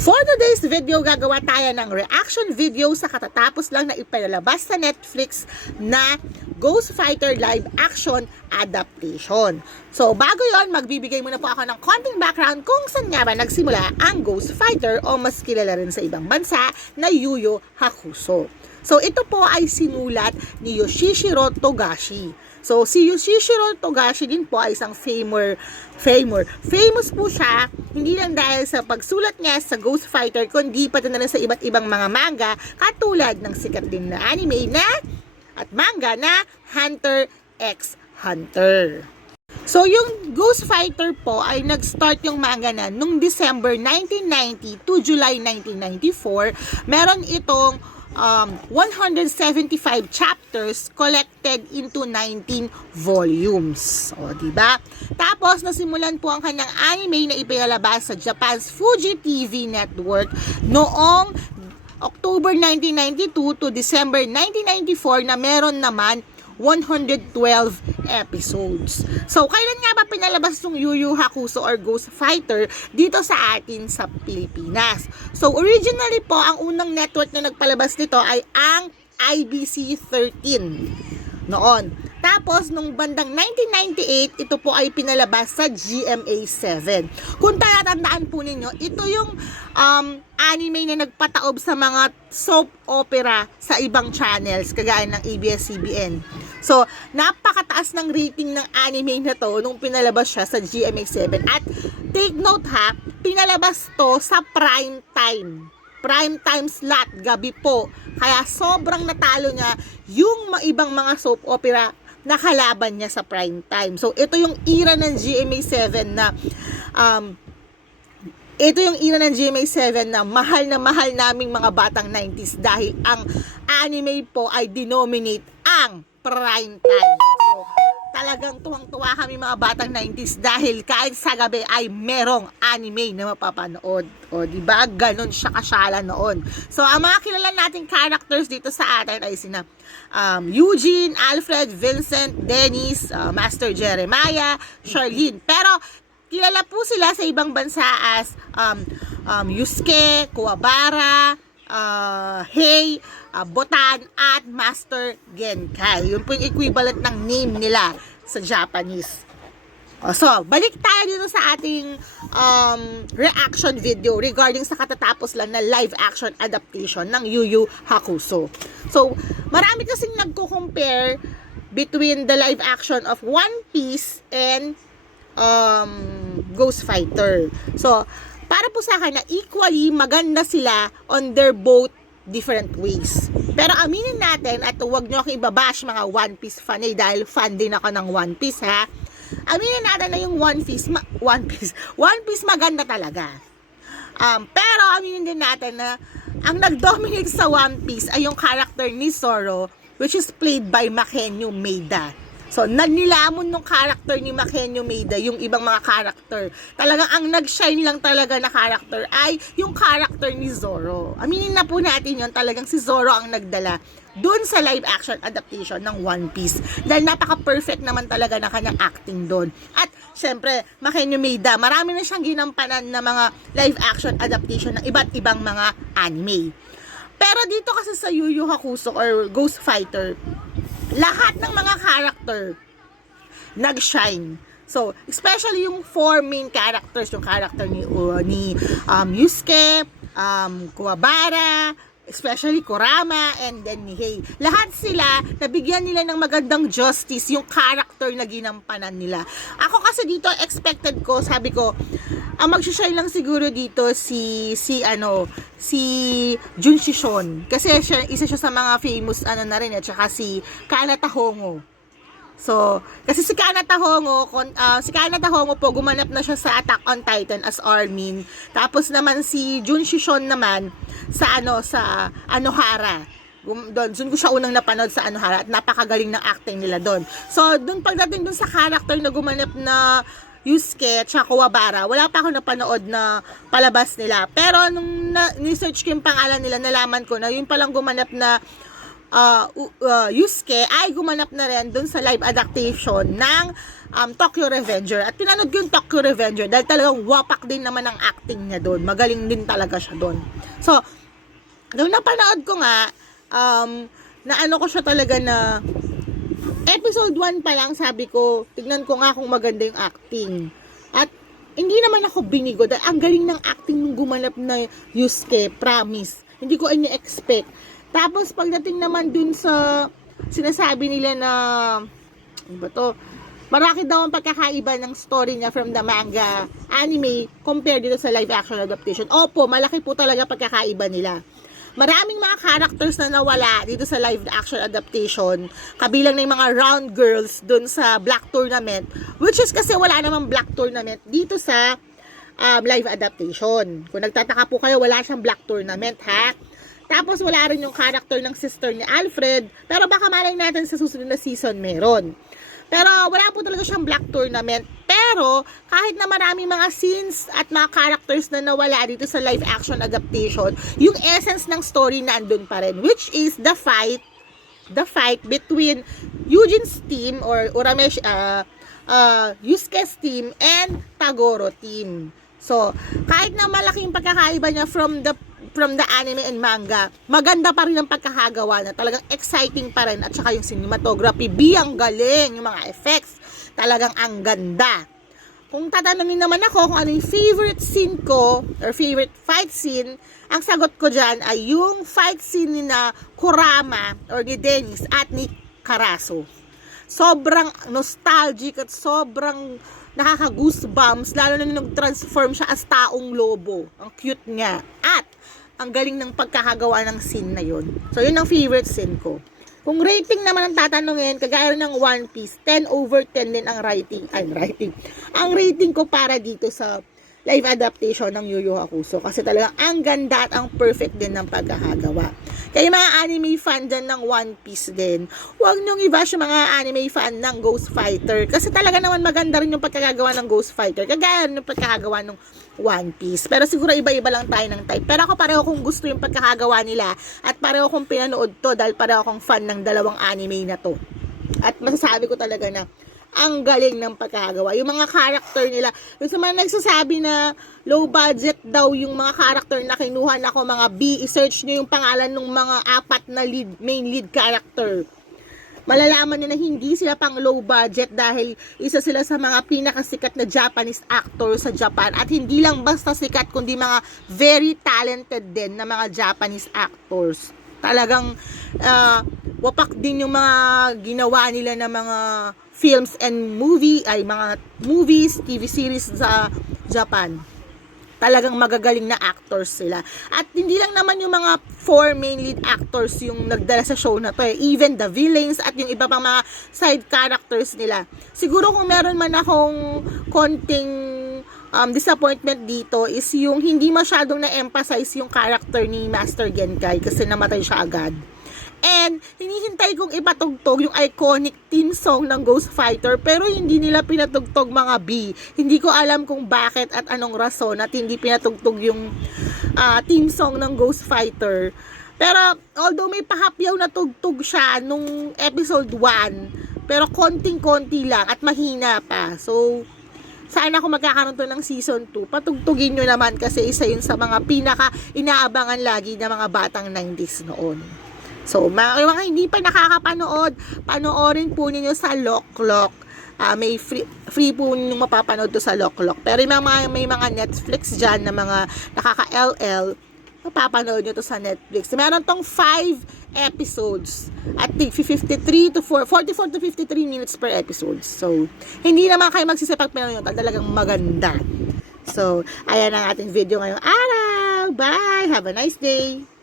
For today's video, gagawa tayo ng reaction video sa katatapos lang na ipalabas sa Netflix na Ghost Fighter live action adaptation. So, bago yon magbibigay muna po ako ng konting background kung saan nga ba nagsimula ang Ghost Fighter o mas kilala rin sa ibang bansa na Yu Yu Hakusho. So, ito po ay sinulat ni Yoshishiro Togashi. So, si Yoshishiro Togashi din po ay isang famer, famer. Famous po siya, hindi lang dahil sa pagsulat niya sa Ghost Fighter, kundi pati na rin sa iba't ibang mga manga, katulad ng sikat din na anime na, at manga na Hunter x Hunter. So, yung Ghost Fighter po ay nag-start yung manga na nung December 1990 to July 1994. Meron itong um, 175 chapters collected into 19 volumes. O, di ba? Tapos, nasimulan po ang kanyang anime na ipinalabas sa Japan's Fuji TV Network noong October 1992 to December 1994 na meron naman 112 episodes. So, kailan nga ba pinalabas itong Yu Yu Hakusho or Ghost Fighter dito sa atin sa Pilipinas? So, originally po, ang unang network na nagpalabas nito ay ang IBC 13 noon. Tapos, nung bandang 1998, ito po ay pinalabas sa GMA 7. Kung tatatandaan po ninyo, ito yung um, anime na nagpataob sa mga soap opera sa ibang channels, kagaya ng ABS-CBN. So, napakataas ng rating ng anime na to nung pinalabas siya sa GMA 7. At take note ha, pinalabas to sa prime time prime time slot, gabi po. Kaya sobrang natalo niya yung ibang mga soap opera na kalaban niya sa prime time. So, ito yung era ng GMA 7 na um, ito yung era ng GMA 7 na mahal na mahal naming mga batang 90s dahil ang anime po ay denominate ang prime time. So, talagang tuwang-tuwa kami mga batang 90s dahil kahit sa gabi ay merong anime na mapapanood. O, di ba? Ganon siya kasyala noon. So, ang mga kilala nating characters dito sa atin ay sina um, Eugene, Alfred, Vincent, Dennis, uh, Master Jeremiah, Charlene. Pero, kilala po sila sa ibang bansa as um, um, Yusuke, Kuwabara, uh, Hei, uh, Botan, at Master Genkai. Yun po yung equivalent ng name nila sa Japanese. O, so, balik tayo dito sa ating um, reaction video regarding sa katatapos lang na live action adaptation ng Yu Yu Hakusho. So, marami kasing nagko-compare between the live action of One Piece and um, Ghost Fighter. So, para po sa akin na equally maganda sila on their both different ways. Pero aminin natin at huwag nyo akong ibabash mga One Piece fan eh dahil fan din ako ng One Piece ha. Aminin natin na yung One Piece, ma- One Piece, One Piece maganda talaga. Um, pero aminin din natin na ang nag-dominate sa One Piece ay yung character ni Zoro which is played by Makenyo Maida. So, nanilamon nung character ni Makenyo Maida, yung ibang mga character. Talagang ang nag-shine lang talaga na character ay yung character ni Zoro. Aminin na po natin yon talagang si Zoro ang nagdala dun sa live action adaptation ng One Piece. Dahil napaka-perfect naman talaga na kanyang acting doon. At, syempre, Makenyo Maida, marami na siyang ginampanan na mga live action adaptation ng iba't ibang mga anime. Pero dito kasi sa Yu Yu Hakusho or Ghost Fighter, lahat ng mga character nag-shine. So, especially yung four main characters, yung character ni, uh, ni um, Yusuke, um, Kuwabara, especially Kurama, and then ni Hei. Lahat sila, nabigyan nila ng magandang justice yung character na ginampanan nila. Ako kasi dito, expected ko, sabi ko, ang mag-shine lang siguro dito si, si ano, si Jun Shishon. Kasi siya, isa siya sa mga famous, ano na rin, at saka si Kanata Hongo. So, kasi si Kana Tahongo, kon- ah, si Kana Tahongo po, gumanap na siya sa Attack on Titan as Armin. Tapos naman si Jun Shishon naman sa ano, sa Anohara. Doon, doon ko siya unang napanood sa Anohara at napakagaling ng acting nila doon. So, doon pagdating doon sa character na gumanap na Yusuke at saka Kuwabara, wala pa ako napanood na palabas nila. Pero nung na, ni-search ko yung pangalan nila, nalaman ko na yun palang gumanap na uh, uh, Yusuke ay gumanap na rin dun sa live adaptation ng um, Tokyo Revenger. At pinanood ko yung Tokyo Revenger dahil talagang wapak din naman ang acting niya doon. Magaling din talaga siya doon. So, nung napanood ko nga, um, na ano ko siya talaga na episode 1 pa lang sabi ko, tignan ko nga kung maganda yung acting. At hindi naman ako binigo dahil ang galing ng acting nung gumanap na Yusuke, promise. Hindi ko ini-expect. Tapos pagdating naman dun sa sinasabi nila na ano ba to? Marami daw ang pagkakaiba ng story niya from the manga anime compared dito sa live action adaptation. Opo, malaki po talaga pagkakaiba nila. Maraming mga characters na nawala dito sa live action adaptation. Kabilang na yung mga round girls dun sa Black Tournament. Which is kasi wala namang Black Tournament dito sa um, live adaptation. Kung nagtataka po kayo, wala siyang Black Tournament, ha? Tapos wala rin yung character ng sister ni Alfred. Pero baka malay natin sa susunod na season meron. Pero wala po talaga siyang Black Tournament. Pero kahit na maraming mga scenes at mga characters na nawala dito sa live action adaptation, yung essence ng story nandun pa rin. Which is the fight the fight between Eugene's team or Uramesh uh, uh, Yusuke's team and Tagoro team. So, kahit na malaking pagkakaiba niya from the from the anime and manga, maganda pa rin ang pagkakagawa na talagang exciting pa rin at saka yung cinematography, biyang galing, yung mga effects, talagang ang ganda. Kung tatanungin naman ako kung ano yung favorite scene ko or favorite fight scene, ang sagot ko dyan ay yung fight scene ni na Kurama or ni Dennis at ni Karaso. Sobrang nostalgic at sobrang nakaka-goosebumps lalo na nung transform siya as taong lobo. Ang cute niya. Ang galing ng pagkakagawa ng scene na yun. So, yun ang favorite scene ko. Kung rating naman ang tatanungin, kagaya ng One Piece, 10 over 10 din ang writing, ay writing, ang rating ko para dito sa live adaptation ng Yu Yu Hakusho kasi talagang ang ganda at ang perfect din ng pagkakagawa. Kaya mga anime fan dyan ng One Piece din, huwag niyong i-bash yung mga anime fan ng Ghost Fighter kasi talaga naman maganda rin yung pagkakagawa ng Ghost Fighter kagaya ng pagkakagawa ng One Piece. Pero siguro iba-iba lang tayo ng type. Pero ako pareho kong gusto yung pagkakagawa nila at pareho kong pinanood to dahil pareho akong fan ng dalawang anime na to. At masasabi ko talaga na ang galing ng pagkakagawa. Yung mga character nila, yung sa mga nagsasabi na low budget daw yung mga character na kinuha na ko, mga B, i-search nyo yung pangalan ng mga apat na lead, main lead character. Malalaman nyo na hindi sila pang low budget dahil isa sila sa mga pinakasikat na Japanese actor sa Japan at hindi lang basta sikat kundi mga very talented din na mga Japanese actors. Talagang uh, wapak din yung mga ginawa nila na mga films and movie ay mga movies, TV series sa Japan. Talagang magagaling na actors sila. At hindi lang naman yung mga four main lead actors yung nagdala sa show na to eh. Even the villains at yung iba pang mga side characters nila. Siguro kung meron man akong konting um, disappointment dito is yung hindi masyadong na-emphasize yung character ni Master Genkai kasi namatay siya agad. And hinihintay kong ipatugtog yung iconic theme song ng Ghost Fighter pero hindi nila pinatugtog mga B. Hindi ko alam kung bakit at anong rason at hindi pinatugtog yung uh, theme song ng Ghost Fighter. Pero although may pahapyaw na tugtog siya nung episode 1, pero konting-konti lang at mahina pa. So, sana kung magkakaroon to ng season 2, patugtugin nyo naman kasi isa yun sa mga pinaka inaabangan lagi ng mga batang 90s noon. So, mga, mga hindi pa nakakapanood, panoorin po ninyo sa Loklok. Uh, may free, free po yung mapapanood to sa Loklok. Pero yung mga, may mga Netflix dyan na mga nakaka-LL, mapapanood nyo to sa Netflix. Meron tong 5 episodes at 53 to 4, 44 to 53 minutes per episode. So, hindi naman kayo magsisipag pinanood. Talagang maganda. So, ayan ang ating video ngayong araw. Bye! Have a nice day!